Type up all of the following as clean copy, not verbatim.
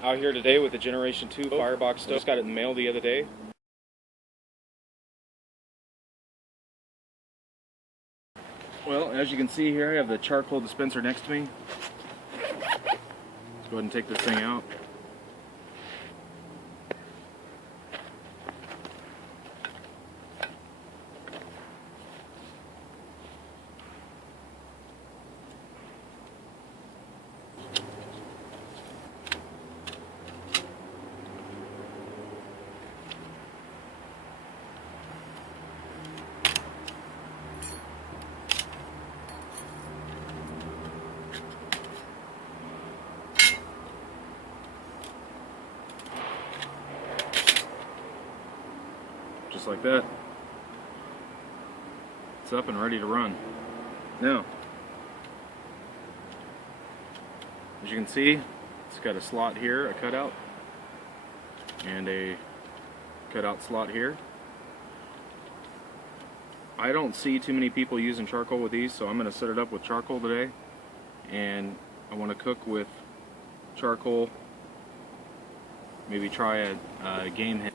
Out here today with the Generation 2 Firebox stove. Just got it in the mail the other day. Well, as you can see here, I have the charcoal dispenser next to me. Let's go ahead and take this thing out. Just like that. It's up and ready to run. Now, as you can see, it's got a slot here, a cutout, and a cutout slot here. I don't see too many people using charcoal with these, so I'm going to set it up with charcoal today. And I want to cook with charcoal, maybe try a game hen.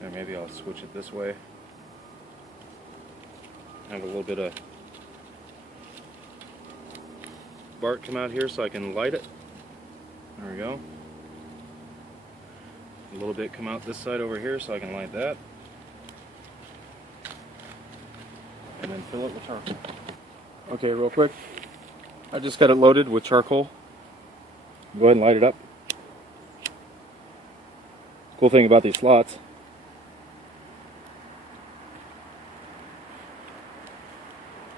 And maybe I'll switch it this way. Have a little bit of bark come out here so I can light it. There we go. A little bit come out this side over here so I can light that. And then fill it with charcoal. Okay, real quick. I just got it loaded with charcoal. Go ahead and light it up. Cool thing about these slots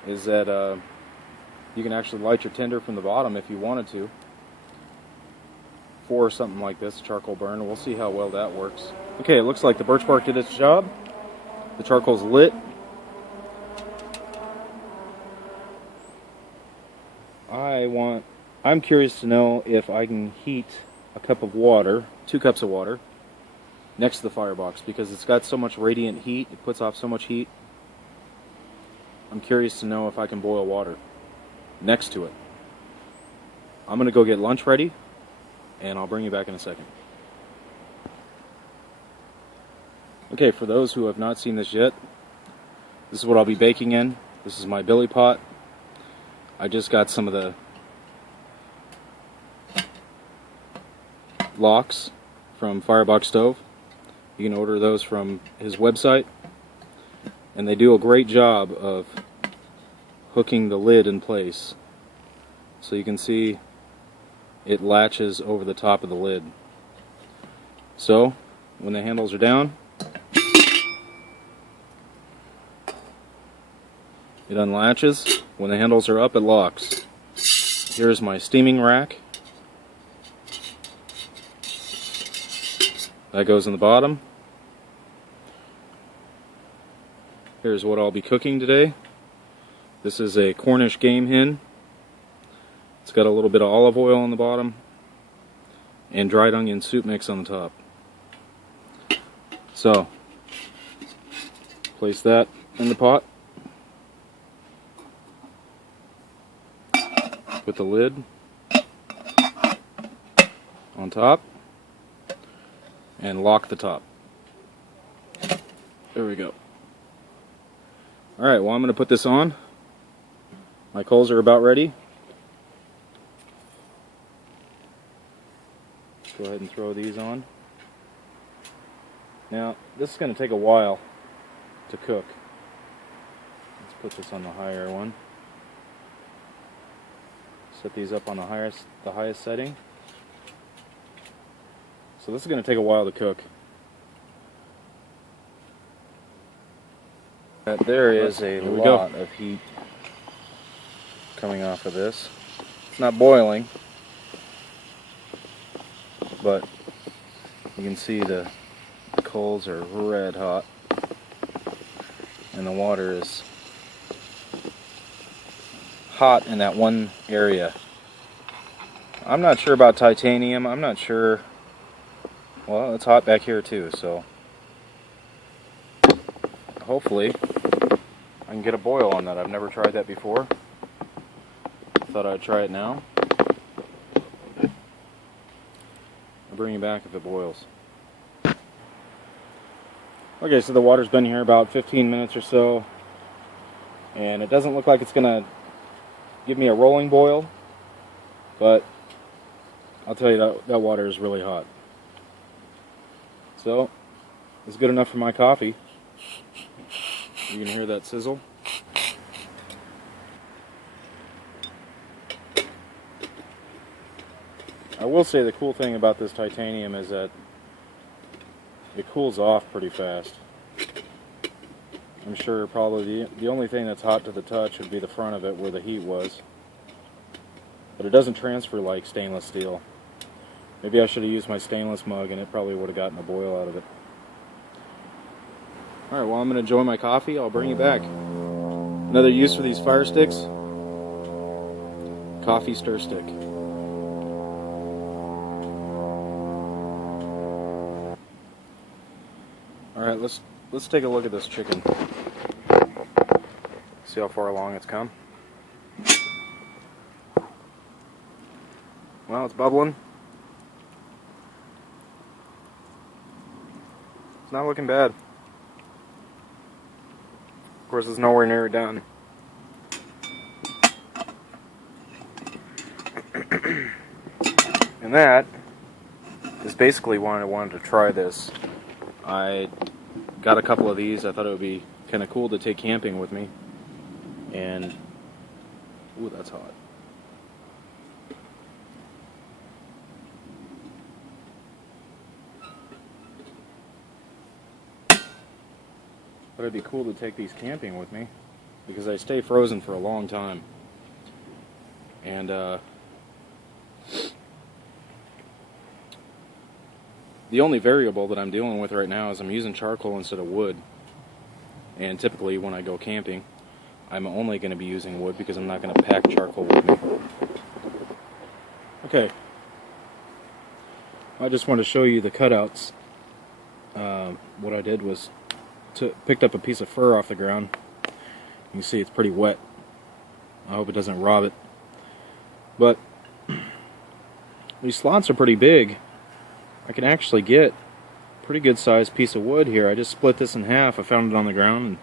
is that you can actually light your tinder from the bottom if you wanted to for something like this, charcoal burn. We'll see how well that works. Okay, it looks like the birch bark did its job. The charcoal's lit. I'm curious to know if I can heat a cup of water, 2 cups of water, next to the firebox, because it's got so much radiant heat, it puts off so much heat. I'm curious to know if I can boil water next to it. I'm going to go get lunch ready, and I'll bring you back in a second. Okay, for those who have not seen this yet, this is what I'll be baking in. This is my billy pot. I just got some of the locks from Firebox Stove. You can order those from his website. And they do a great job of hooking the lid in place. So you can see it latches over the top of the lid. So when the handles are down, it unlatches. When the handles are up, it locks. Here's my steaming rack. That goes in the bottom. Here's what I'll be cooking today. This is a Cornish game hen. It's got a little bit of olive oil on the bottom and dried onion soup mix on the top. So, place that in the pot. Put the lid on top and lock the top. There we go. Alright, well, I'm going to put this on. My coals are about ready. Let's go ahead and throw these on. Now, this is going to take a while to cook. Let's put this on the higher one. Set these up on the highest setting. So this is going to take a while to cook. There is a lot of heat coming off of this. It's not boiling, but you can see the coals are red hot and the water is hot in that one area. I'm not sure about titanium. I'm not sure. Well, it's hot back here too, so hopefully I can get a boil on that. I've never tried that before. Thought I'd try it now. I'll bring you back if it boils. Okay, so the water's been here about 15 minutes or so, and it doesn't look like it's gonna give me a rolling boil, but I'll tell you that water is really hot. So it's good enough for my coffee. You can hear that sizzle. I will say the cool thing about this titanium is that it cools off pretty fast. I'm sure probably the only thing that's hot to the touch would be the front of it where the heat was. But it doesn't transfer like stainless steel. Maybe I should have used my stainless mug and it probably would have gotten a boil out of it. Alright, well, I'm going to enjoy my coffee. I'll bring you back. Another use for these fire sticks: coffee stir stick. Alright, let's take a look at this chicken. See how far along it's come. Well, it's bubbling. It's not looking bad. Of course, it's nowhere near done. And that is basically why I wanted to try this. I got a couple of these. I thought it would be kind of cool to take camping with me. And, ooh, that's hot. But it'd be cool to take these camping with me because I stay frozen for a long time. And the only variable that I'm dealing with right now is I'm using charcoal instead of wood. And typically when I go camping, I'm only going to be using wood because I'm not going to pack charcoal with me. Okay. I just want to show you the cutouts. What I did was picked up a piece of fur off the ground. You can see it's pretty wet. I hope it doesn't rob it. But these slots are pretty big. I can actually get a pretty good sized piece of wood here. I just split this in half. I found it on the ground and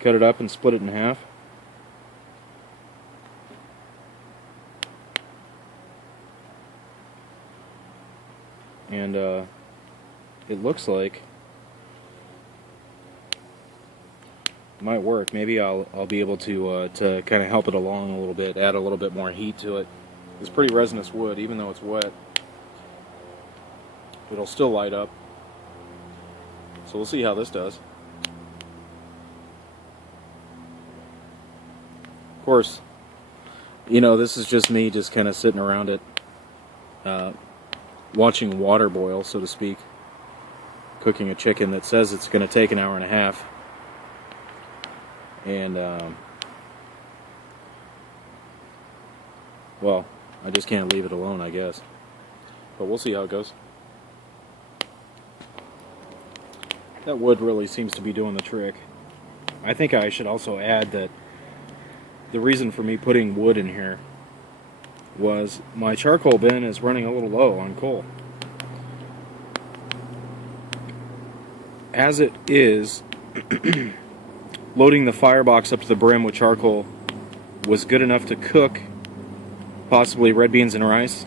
cut it up and split it in half. And it looks like it might work. Maybe I'll be able to kind of help it along a little bit, add a little bit more heat to it. It's pretty resinous wood, even though it's wet. It'll still light up. So we'll see how this does. Of course, you know, this is just me just kind of sitting around it, watching water boil, so to speak, cooking a chicken that says it's going to take an hour and a half. And, well, I just can't leave it alone, I guess. But we'll see how it goes. That wood really seems to be doing the trick. I think I should also add that the reason for me putting wood in here was my charcoal bin is running a little low on coal. As it is, loading the firebox up to the brim with charcoal was good enough to cook possibly red beans and rice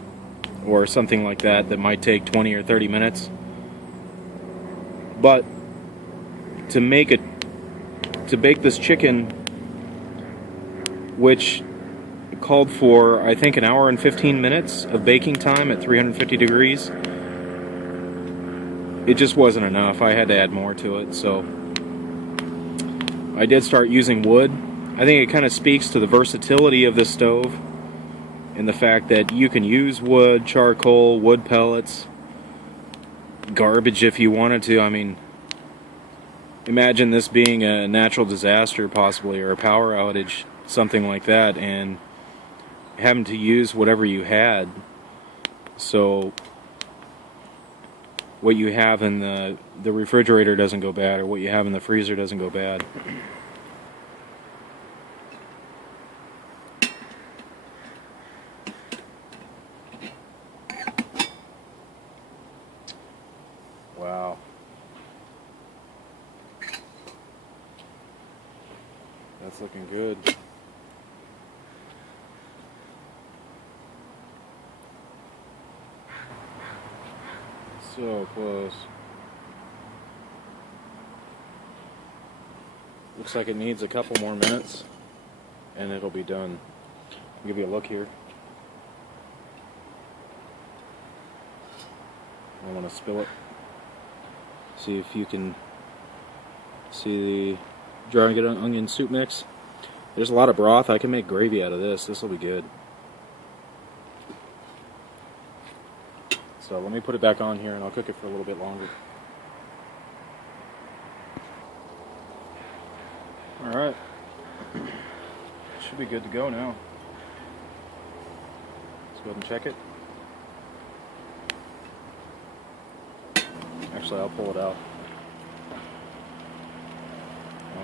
or something like that that might take 20 or 30 minutes. But to bake this chicken, which called for, I think, an hour and 15 minutes of baking time at 350 degrees, it just wasn't enough. I had to add more to it, so I did start using wood. I think it kind of speaks to the versatility of this stove and the fact that you can use wood, charcoal, wood pellets, garbage if you wanted to. I mean, imagine this being a natural disaster possibly, or a power outage, something like that, and having to use whatever you had. So what you have in the refrigerator doesn't go bad, or what you have in the freezer doesn't go bad. It's looking good. So close. Looks like it needs a couple more minutes and it'll be done. I'll give you a look here. I want to spill it. See if you can see the dry onion soup mix. There's a lot of broth. I can make gravy out of this. This will be good. So let me put it back on here and I'll cook it for a little bit longer. Alright. Should be good to go now. Let's go ahead and check it. Actually, I'll pull it out.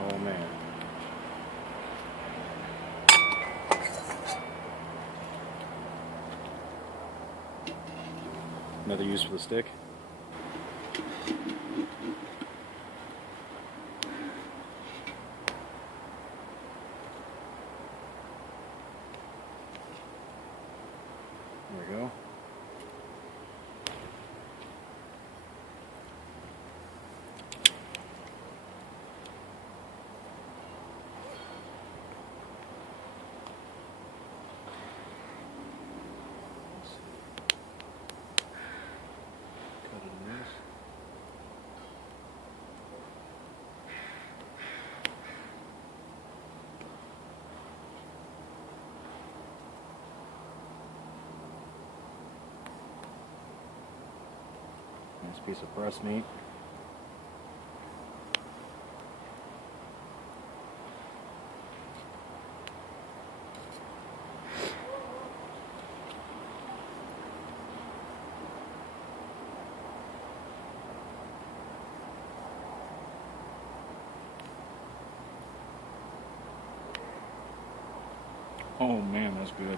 Oh man. Another use for the stick. There we go. Nice piece of breast meat. Oh man, that's good.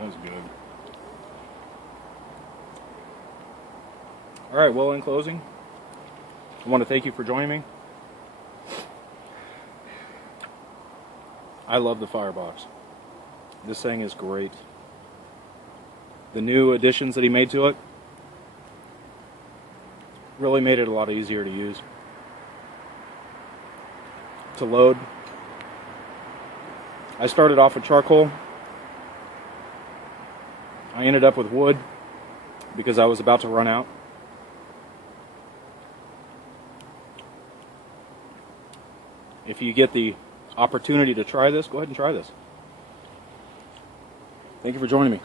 That's good. Alright, well, in closing, I want to thank you for joining me. I love the Firebox. This thing is great. The new additions that he made to it really made it a lot easier to use, to load. I started off with charcoal. I ended up with wood because I was about to run out. If you get the opportunity to try this, go ahead and try this. Thank you for joining me.